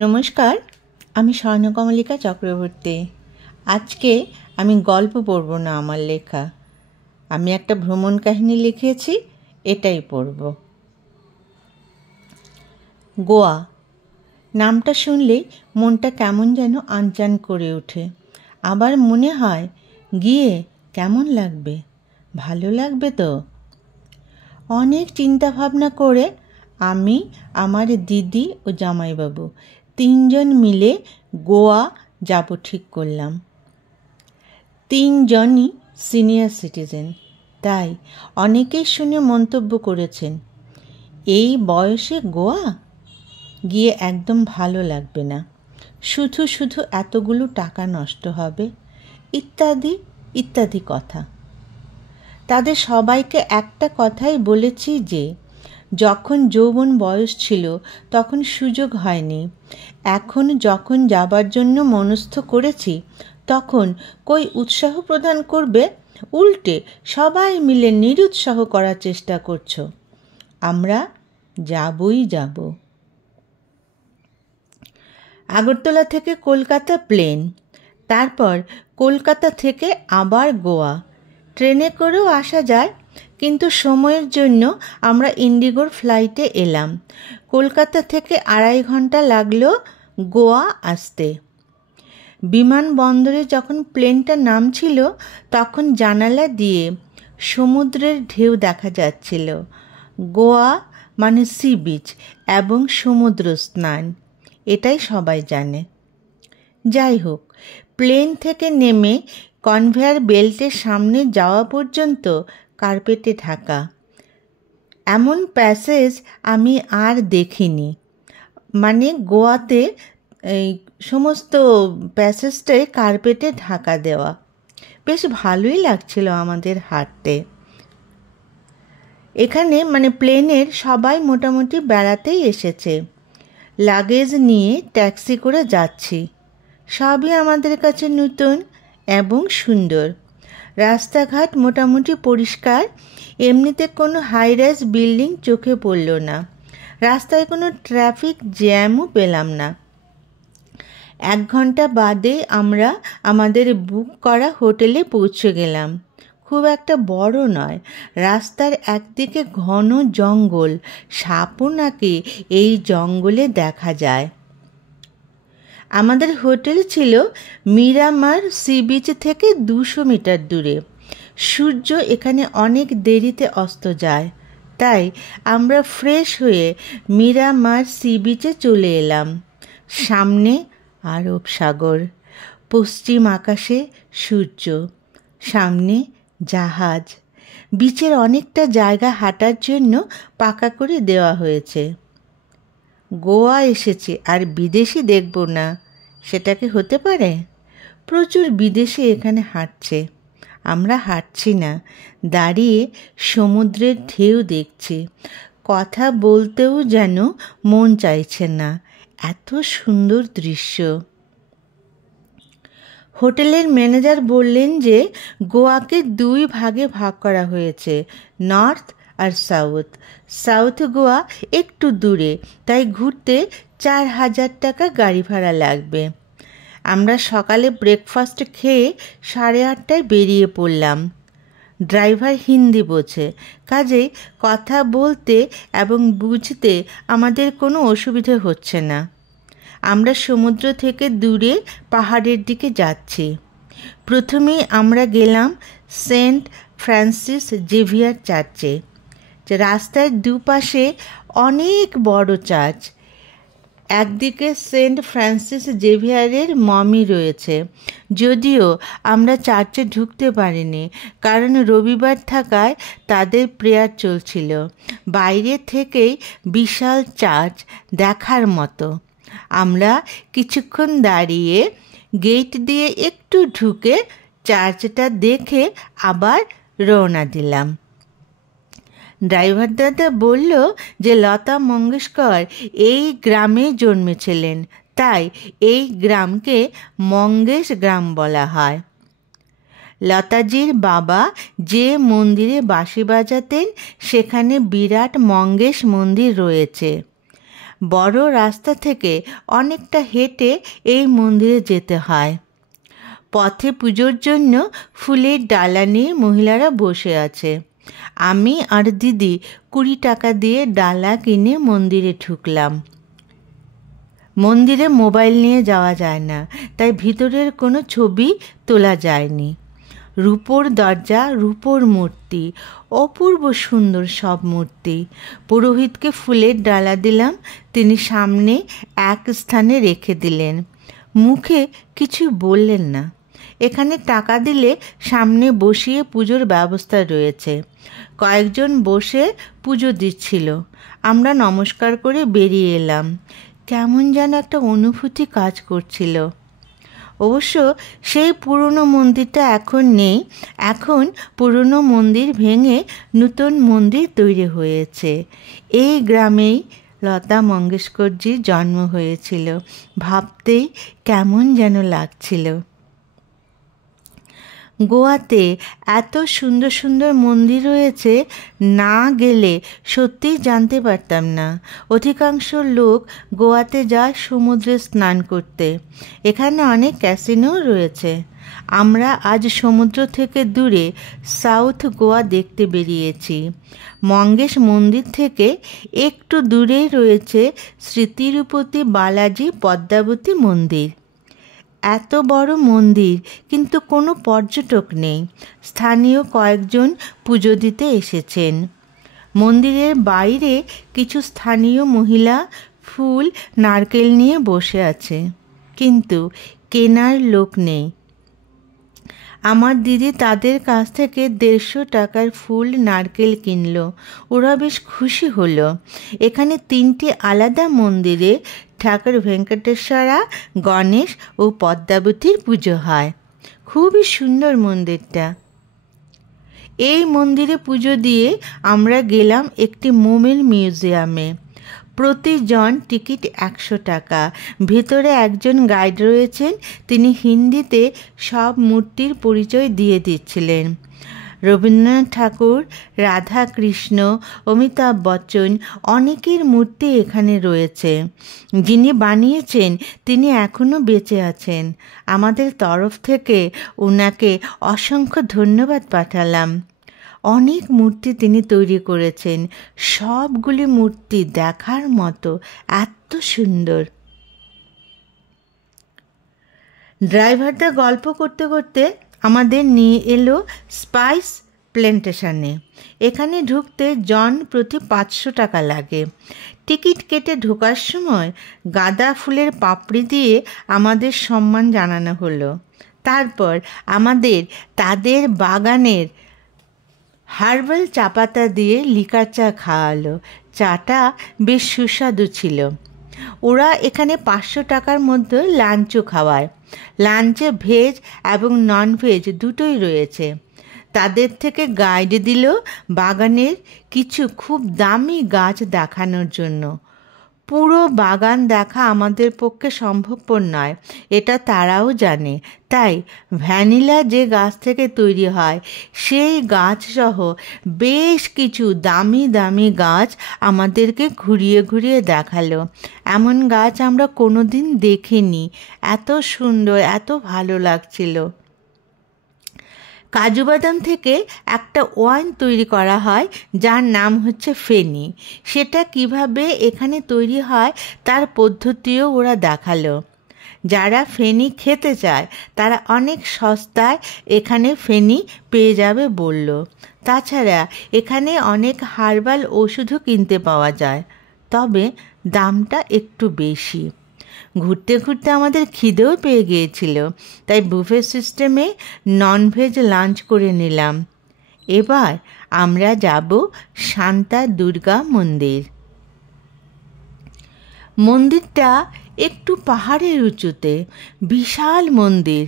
নমস্কার, আমি স্বর্ণকমলিকা চক্রবর্তী। আজকে আমি গল্প পড়ব না, আমার লেখা। আমি একটা ভ্রমণ কাহিনী লিখেছি, এটাই পড়ব। গোয়া নামটা শুনলেই মনটা কেমন যেন আনচান করে ওঠে। আবার মনে হয় গিয়ে কেমন লাগবে, ভালো লাগবে তো। অনেক চিন্তা ভাবনা করে আমি, আমার দিদি ও জামাইবাবু তিনজন মিলে গোয়া যাব ঠিক করলাম। তিনজনই সিনিয়র সিটিজেন, তাই অনেকেই শুনে মন্তব্য করেছেন, এই বয়সে গোয়া গিয়ে একদম ভালো লাগবে না, শুধু শুধু এতগুলো টাকা নষ্ট হবে, ইত্যাদি ইত্যাদি কথা। তাদের সবাইকে একটা কথাই বলেছি যে যখন যৌবন বয়স ছিল তখন সুযোগ হয়নি। এখন যখন যাবার জন্য মনস্থ করেছি তখন কই উৎসাহ প্রদান করবে, উল্টে সবাই মিলে নিরুৎসাহ করার চেষ্টা করছো। আমরা যাবই যাব। আগরতলা থেকে কলকাতা প্লেন, তারপর কলকাতা থেকে আবার গোয়া। ট্রেনে করেও আসা যায়, কিন্তু সময়ের জন্য আমরা ইন্ডিগোর ফ্লাইটে এলাম। কলকাতা থেকে 2.5 ঘন্টা লাগলো গোয়া আসতে। বিমানবন্দরে যখন প্লেনটা নামছিল তখন জানালা দিয়ে সমুদ্রের ঢেউ দেখা যাচ্ছিল। গোয়া মানে সি বিচ এবং সমুদ্র স্নান, এটাই সবাই জানে। যাই হোক, প্লেন থেকে নেমে কনভেয়ার বেল্টের সামনে যাওয়া পর্যন্ত কার্পেটে ঢাকা। এমন প্যাসেজ আমি আর দেখিনি। মানে গোয়াতে এই সমস্ত প্যাসেজটাই কার্পেটে ঢাকা দেওয়া। বেশ ভালোই লাগছিল আমাদের হাঁটতে। এখানে মানে প্লেনের সবাই মোটামুটি বেড়াতেই এসেছে। লাগেজ নিয়ে ট্যাক্সি করে যাচ্ছি। সবই আমাদের কাছে নতুন এবং সুন্দর। রাস্তাঘাট মোটামুটি পরিষ্কার, এমনিতে কোনো হাই রাইজ বিল্ডিং চোখে পড়ল না। রাস্তায় কোনো ট্রাফিক জ্যামও পেলাম না। 1 ঘন্টা বাদে আমরা আমাদের বুক করা হোটেলে পৌঁছে গেলাম। খুব একটা বড় নয়, রাস্তার একদিকে ঘন জঙ্গল, সাপও নাকি এই জঙ্গলে দেখা যায়। আমাদের হোটেল ছিল মিরামার সি বিচ থেকে 200 মিটার দূরে। সূর্য এখানে অনেক দেরিতে অস্ত যায়, তাই আমরা ফ্রেশ হয়ে মিরামার সি বিচে চলে এলাম। সামনে আরব সাগর, পশ্চিম আকাশে সূর্য, সামনে জাহাজ। বিচের অনেকটা জায়গা হাঁটার জন্য পাকা করে দেওয়া হয়েছে। গোয়া এসেছে আর বিদেশি দেখব না, সেটা কি হতে পারে? প্রচুর বিদেশি এখানে হাঁটছে, আমরা হাঁটছি না, দাঁড়িয়ে সমুদ্রের ঢেউ দেখছি। কথা বলতেও যেন মন চাইছে না, এত সুন্দর দৃশ্য। হোটেলের ম্যানেজার বললেন যে গোয়াকে 2 ভাগে ভাগ করা হয়েছে, নর্থ আর সাউথ। সাউথ গোয়া একটু দূরে, তাই ঘুরতে 4,000 টাকা গাড়ি ভাড়া লাগবে। আমরা সকালে ব্রেকফাস্ট খেয়ে 8:30টায় বেরিয়ে পড়লাম। ড্রাইভার হিন্দি বোঝে, কাজেই কথা বলতে এবং বুঝতে আমাদের কোনো অসুবিধে হচ্ছে না। আমরা সমুদ্র থেকে দূরে পাহাড়ের দিকে যাচ্ছি। প্রথমেই আমরা গেলাম সেন্ট ফ্রান্সিস জেভিয়ার চার্চে। রাস্তার দুপাশে অনেক বড় চার্চ। একদিকে সেন্ট ফ্রান্সিস জেভিয়ারের মমি রয়েছে, যদিও আমরা চার্চে ঢুকতে পারিনি, কারণ রবিবার থাকায় তাদের প্রেয়ার চলছিল। বাইরে থেকেই বিশাল চার্চ, দেখার মতো। আমরা কিছুক্ষণ দাঁড়িয়ে গেট দিয়ে একটু ঢুকে চার্চটা দেখে আবার রওনা দিলাম। ড্রাইভার দাদা বলল যে লতা মঙ্গেশকর এই গ্রামে জন্মেছিলেন, তাই এই গ্রামকে মঙ্গেশ গ্রাম বলা হয়। লতাজির বাবা যে মন্দিরে বাঁশি বাজাতেন সেখানে বিরাট মঙ্গেশ মন্দির রয়েছে। বড় রাস্তা থেকে অনেকটা হেঁটে এই মন্দিরে যেতে হয়। পথে পুজোর জন্য ফুলের ডালা নিয়ে মহিলারা বসে আছে। আমি আর দিদি 20 টাকা দিয়ে ডালা কিনে মন্দিরে ঢুকলাম। মন্দিরে মোবাইল নিয়ে যাওয়া যায় না, তাই ভিতরের কোনো ছবি তোলা যায়নি। রূপোর দরজা, রূপোর মূর্তি, অপূর্ব সুন্দর সব মূর্তি। পুরোহিতকে ফুলের ডালা দিলাম, তিনি সামনে এক স্থানে রেখে দিলেন। মুখে কিছু বললেন না। এখানে টাকা দিলে সামনে বসিয়ে পুজোর ব্যবস্থা রয়েছে। কয়েকজন বসে পুজো দিচ্ছিল। আমরা নমস্কার করে বেরিয়ে এলাম। কেমন যেন একটা অনুভূতি কাজ করছিল। অবশ্য সেই পুরনো মন্দিরটা এখন নেই। এখন পুরনো মন্দির ভেঙে নতুন মন্দির তৈরি হয়েছে। এই গ্রামেই লতা মঙ্গেশকরজির জন্ম হয়েছিল। ভাবতেই কেমন যেন লাগছিল। গোয়াতে এত সুন্দর সুন্দর মন্দির রয়েছে, না গেলে সত্যিই জানতে পারতাম না। অধিকাংশ লোক গোয়াতে যায় সমুদ্রে স্নান করতে। এখানে অনেক ক্যাসিনোও রয়েছে। আমরা আজ সমুদ্র থেকে দূরে সাউথ গোয়া দেখতে বেরিয়েছি। মঙ্গেশ মন্দির থেকে একটু দূরেই রয়েছে শ্রী তিরুপতি বালাজি পদ্মাবতী মন্দির। এত বড় মন্দির, কিন্তু কোনো পর্যটক নেই। স্থানীয় কয়েকজন পুজো দিতে এসেছেন। মন্দিরের বাইরে কিছু স্থানীয় মহিলা ফুল নারকেল নিয়ে বসে আছে, কিন্তু কেনার লোক নেই। আমার দিদি তাদের কাছ থেকে 150 টাকার ফুল নারকেল কিনল। ওরা বেশ খুশি হলো। এখানে 3টি আলাদা মন্দিরে ঠাকুর ভেঙ্কটেশ্বরা, গণেশ ও পদ্মাবতীর পুজো হয়। খুবই সুন্দর মন্দিরটা। এই মন্দিরে পুজো দিয়ে আমরা গেলাম একটি মোমের মিউজিয়ামে। প্রতিজন টিকিট 100 টাকা। ভেতরে একজন গাইড রয়েছেন, তিনি হিন্দিতে সব মূর্তির পরিচয় দিয়ে দিচ্ছিলেন। রবীন্দ্রনাথ ঠাকুর, রাধা কৃষ্ণ, অমিতাভ বচ্চন, অনেকের মূর্তি এখানে রয়েছে। যিনি বানিয়েছেন তিনি এখনও বেঁচে আছেন। আমাদের তরফ থেকে ওনাকে অসংখ্য ধন্যবাদ পাঠালাম। অনেক মূর্তি তিনি তৈরি করেছেন। সবগুলি মূর্তি দেখার মতো, এত সুন্দর। ড্রাইভারটা গল্প করতে করতে আমাদের নিয়ে এলো স্পাইস প্ল্যান্টেশনে। এখানে ঢুকতে জন প্রতি 500 টাকা লাগে। টিকিট কেটে ঢোকার সময় গাঁদা ফুলের পাপড়ি দিয়ে আমাদের সম্মান জানানো হলো। তারপর আমাদের তাদের বাগানের হার্বাল চা পাতা দিয়ে লিকার চা খাওয়ালো। চাটা বেশ সুস্বাদু ছিল। ওরা এখানে 500 টাকার মধ্যে লাঞ্চও খাওয়ায়। লাঞ্চে ভেজ এবং নন ভেজ দুটোই রয়েছে। তাদের থেকে গাইড দিল বাগানের কিছু খুব দামি গাছ দেখানোর জন্য। পুরো বাগান দেখা আমাদের পক্ষে সম্ভবপর নয়, এটা তারাও জানে। তাই ভ্যানিলা যে গাছ থেকে তৈরি হয় সেই গাছসহ বেশ কিছু দামি দামি গাছ আমাদেরকে ঘুরিয়ে ঘুরিয়ে দেখালো। এমন গাছ আমরা কোনোদিন দেখিনি। এত সুন্দর, এত ভালো লাগছিল। কাজু বাদাম থেকে একটা ওয়াইন তৈরি করা হয়, যার নাম হচ্ছে ফেনি। সেটা কিভাবে এখানে তৈরি হয় তার পদ্ধতিও ওরা দেখালো। যারা ফেনি খেতে চায় তারা অনেক সস্তায় এখানে ফেনি পেয়ে যাবে বলল। তাছাড়া এখানে অনেক হার্বাল ওষুধও কিনতে পাওয়া যায়, তবে দামটা একটু বেশি। ঘুরতে ঘুরতে আমাদের খিদেও পেয়ে গিয়েছিল, তাই বুফে সিস্টেমে ননভেজ লাঞ্চ করে নিলাম। এবার আমরা যাব শান্তা দুর্গা মন্দির। মন্দিরটা একটু পাহাড়ের উঁচুতে, বিশাল মন্দির,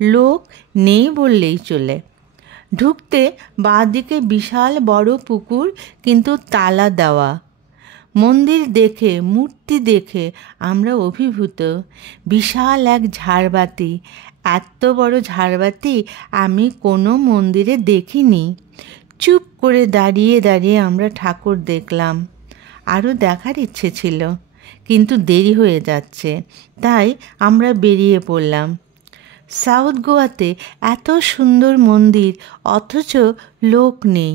লোক নেই বললেই চলে। ঢুকতে বাঁদিকে বিশাল বড় পুকুর, কিন্তু তালা দেওয়া। মন্দির দেখে, মূর্তি দেখে আমরা অভিভূত। বিশাল এক ঝাড়বাতি, এত বড় ঝাড়বাতি আমি কোনো মন্দিরে দেখিনি। চুপ করে দাঁড়িয়ে দাঁড়িয়ে আমরা ঠাকুর দেখলাম। আরও দেখার ইচ্ছে ছিল, কিন্তু দেরি হয়ে যাচ্ছে, তাই আমরা বেরিয়ে পড়লাম। সাউথ গোয়াতে এত সুন্দর মন্দির অথচ লোক নেই,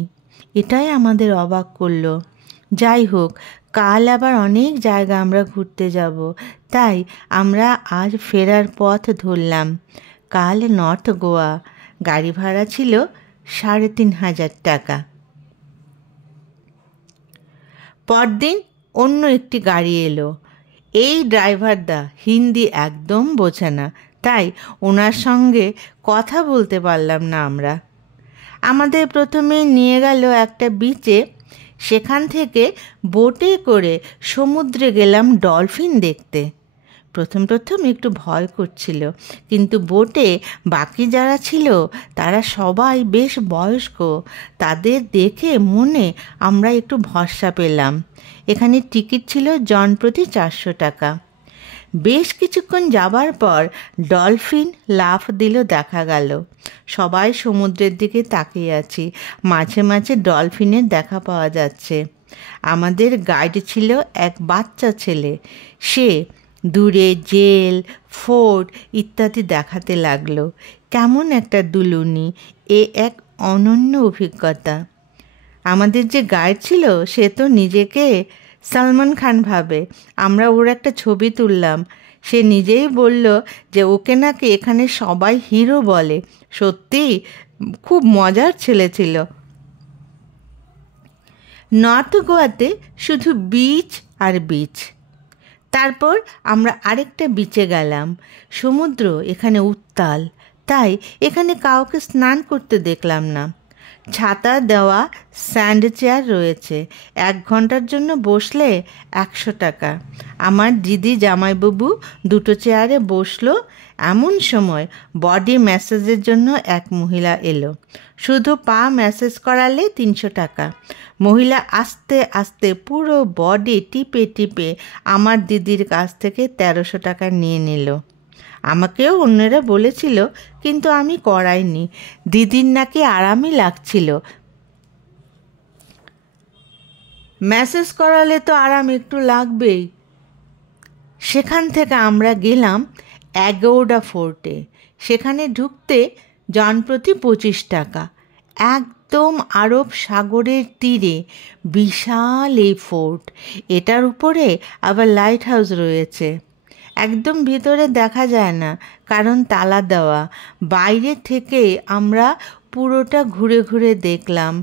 এটাই আমাদের অবাক করলো। যাই হোক, কাল আবার অনেক জায়গা আমরা ঘুরতে যাব, তাই আমরা আজ ফেরার পথ ধরলাম। কাল নর্থ গোয়া, গাড়ি ভাড়া ছিল ৩,৫০০ টাকা। পরদিন অন্য একটি গাড়ি এলো। এই ড্রাইভারদা হিন্দি একদম বোঝে না, তাই ওনার সঙ্গে কথা বলতে পারলাম না আমরা। আমাদের প্রথমে নিয়ে গেল একটা বিচে, সেখান থেকে বোটে করে সমুদ্রে গেলাম ডলফিন দেখতে। প্রথম একটু ভয় করছিল, কিন্তু বোটে বাকি যারা ছিল তারা সবাই বেশ বয়স্ক, তাদের দেখে মনে আমরা একটু ভরসা পেলাম। এখানে টিকিট ছিল জনপ্রতি ৪০০ টাকা। বেশ কিছুক্ষণ যাবার পর ডলফিন লাফ দিল দেখা গেল। সবাই সমুদ্রের দিকে তাকিয়ে আছি, মাঝে মাঝে ডলফিনের দেখা পাওয়া যাচ্ছে। আমাদের গাইড ছিল এক বাচ্চা ছেলে, সে দূরে জেল, ফোর্ট ইত্যাদি দেখাতে লাগলো। কেমন একটা দুলুনি, এ এক অনন্য অভিজ্ঞতা। আমাদের যে গাইড ছিল সে তো নিজেকে সলমন খান ভাবে। আমরা ওর একটা ছবি তুললাম, সে নিজেই বলল যে ওকে নাকি এখানে সবাই হিরো বলে। সত্যি খুব মজার ছেলে ছিল। নর্থ গোয়াতে শুধু বিচ আর বিচ। তারপর আমরা আরেকটা বিচে গেলাম। সমুদ্র এখানে উত্তাল, তাই এখানে কাউকে স্নান করতে দেখলাম না। ছাতা দেওয়া স্যান্ড চেয়ার রয়েছে, ১ ঘন্টার জন্য বসলে ১০০ টাকা। আমার দিদি জামাইবাবু দুটো চেয়ারে বসলো। এমন সময় বডি ম্যাসাজের জন্য এক মহিলা এলো। শুধু পা ম্যাসাজ করালে ৩০০ টাকা। মহিলা আস্তে আস্তে পুরো বডি টিপে টিপে আমার দিদির কাছ থেকে ১৩০০ টাকা নিয়ে নিল। আমাকেও অন্যরা বলেছিল, কিন্তু আমি করাইনি। দিদির নাকি আরামই লাগছিল। ম্যাসেজ করালে তো আরাম একটু লাগবেই। সেখান থেকে আমরা গেলাম অ্যাগোডা ফোর্টে। সেখানে ঢুকতে জনপ্রতি ২৫ টাকা। একদম আরব সাগরের তীরে বিশাল এই ফোর্ট। এটার উপরে আবার লাইট হাউস রয়েছে। একদম ভিতরে দেখা যায় না, কারণ তালা দেওয়া। বাইরে থেকে আমরা পুরোটা ঘুরে ঘুরে দেখলাম।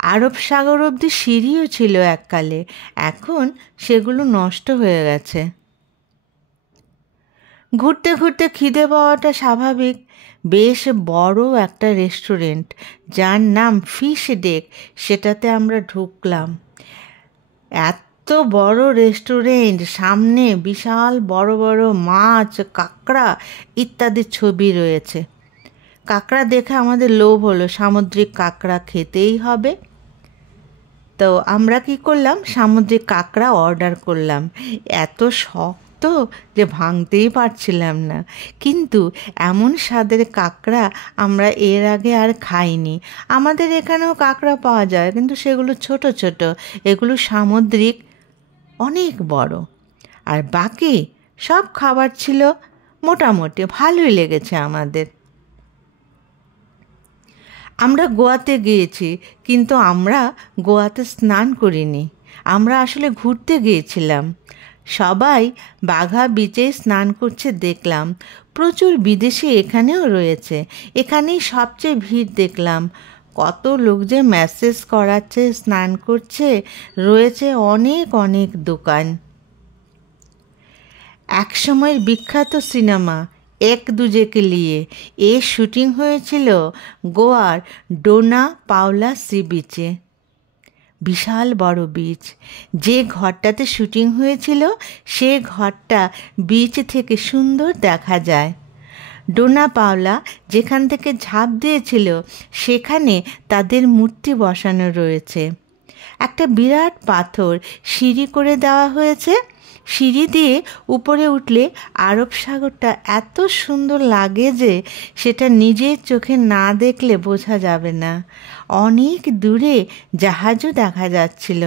আরব সাগর অবধি সিঁড়িও ছিল এককালে, এখন সেগুলো নষ্ট হয়ে গেছে। ঘুরতে ঘুরতে খিদে পাওয়াটা স্বাভাবিক। বেশ বড় একটা রেস্টুরেন্ট, যার নাম ফিশ ডেক, সেটাতে আমরা ঢুকলাম। এত বড় রেস্টুরেন্ট, সামনে বিশাল বড় বড় মাছ, কাঁকড়া ইত্যাদি ছবি রয়েছে। কাঁকড়া দেখে আমাদের লোভ হলো, সামুদ্রিক কাঁকড়া খেতেই হবে। তো আমরা কি করলাম, সামুদ্রিক কাঁকড়া অর্ডার করলাম। এত শক্ত যে ভাঙতেই পারছিলাম না, কিন্তু এমন স্বাদের কাঁকড়া আমরা এর আগে আর খাইনি। আমাদের এখানেও কাঁকড়া পাওয়া যায়, কিন্তু সেগুলো ছোট ছোট, এগুলো সামুদ্রিক অনেক বড়। আর বাকি সব খাবার ছিল মোটামুটি, ভালোই লেগেছে আমাদের। আমরা গোয়াতে গিয়েছি, কিন্তু আমরা গোয়াতে স্নান করিনি। আমরা আসলে ঘুরতে গিয়েছিলাম। সবাই বাঘা বিচে স্নান করছে দেখলাম। প্রচুর বিদেশি এখানেও রয়েছে। এখানেই সবচেয়ে ভিড় দেখলাম। কত লোক যে ম্যাসেজ করাচ্ছে, স্নান করছে, রয়েছে অনেক অনেক দোকান। এক সময়ের বিখ্যাত সিনেমা এক দুজেকে লিয়ে, এর শুটিং হয়েছিল গোয়ার ডোনা পাওলা সি বিচে। বিশাল বড় বিচ। যে ঘরটাতে শুটিং হয়েছিল সে ঘরটা বিচ থেকে সুন্দর দেখা যায়। ডোনা পাওলা যেখান থেকে ঝাঁপ দিয়েছিল সেখানে তাদের মূর্তি বসানো রয়েছে। একটা বিরাট পাথর সিঁড়ি করে দেওয়া হয়েছে। সিঁড়ি দিয়ে উপরে উঠলে আরব সাগরটা এত সুন্দর লাগে যে সেটা নিজের চোখে না দেখলে বোঝা যাবে না। অনেক দূরে জাহাজও দেখা যাচ্ছিল।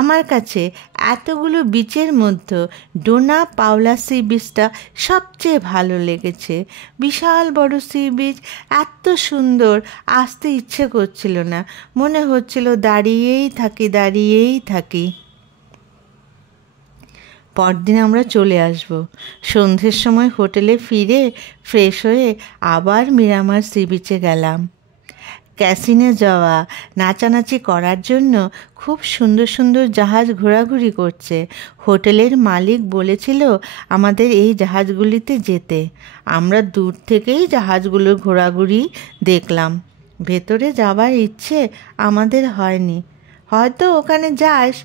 আমার কাছে এতগুলো বিচের মধ্যে ডোনা পাওলা সি বিচটা সবচেয়ে ভালো লেগেছে। বিশাল বড় সি বিচ, এত সুন্দর, আসতে ইচ্ছে করছিল না, মনে হচ্ছিল দাঁড়িয়েই থাকি। পরদিন আমরা চলে আসব। সন্ধ্যের সময় হোটেলে ফিরে ফ্রেশ হয়ে আবার মিরামার সি বিচে গেলাম। ক্যাসিনে যাওয়া, নাচানাচি করার জন্য খুব সুন্দর সুন্দর জাহাজ ঘোরাঘুরি করছে। হোটেলের মালিক বলেছিল আমাদের এই জাহাজগুলিতে যেতে। আমরা দূর থেকেই জাহাজগুলোর ঘোরাঘুরি দেখলাম। ভেতরে যাবার ইচ্ছে আমাদের হয়নি। হয়তো ওখানে যাস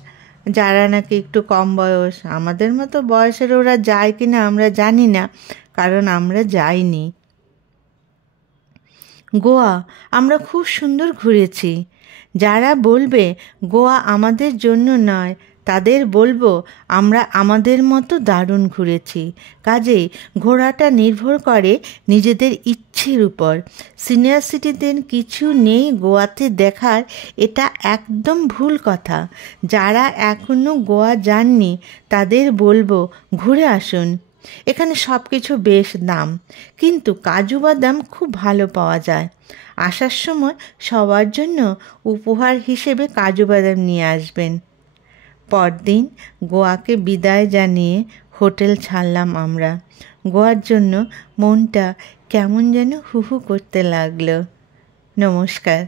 যারা নাকি একটু কম বয়স, আমাদের মতো বয়সের ওরা যায় কি না আমরা জানি না, কারণ আমরা যাইনি। গোয়া আমরা খুব সুন্দর ঘুরেছি। যারা বলবে গোয়া আমাদের জন্য নয়, তাদের বলবো আমরা আমাদের মতো দারুণ ঘুরেছি। কাজেই ঘোরাটা নির্ভর করে নিজেদের ইচ্ছের উপর। সিনিয়র সিটিজেন কিছু নেই গোয়াতে দেখার, এটা একদম ভুল কথা। যারা এখনও গোয়া যাননি তাদের বলবো ঘুরে আসুন। এখানে সব কিছু বেশ দাম, কিন্তু কাজু বাদাম খুব ভালো পাওয়া যায়। আসার সময় সবার জন্য উপহার হিসেবে কাজু বাদাম নিয়ে আসবেন। পরদিন গোয়াকে বিদায় জানিয়ে হোটেল ছাড়লাম আমরা। গোয়ার জন্য মনটা কেমন যেন হু হু করতে লাগলো। নমস্কার।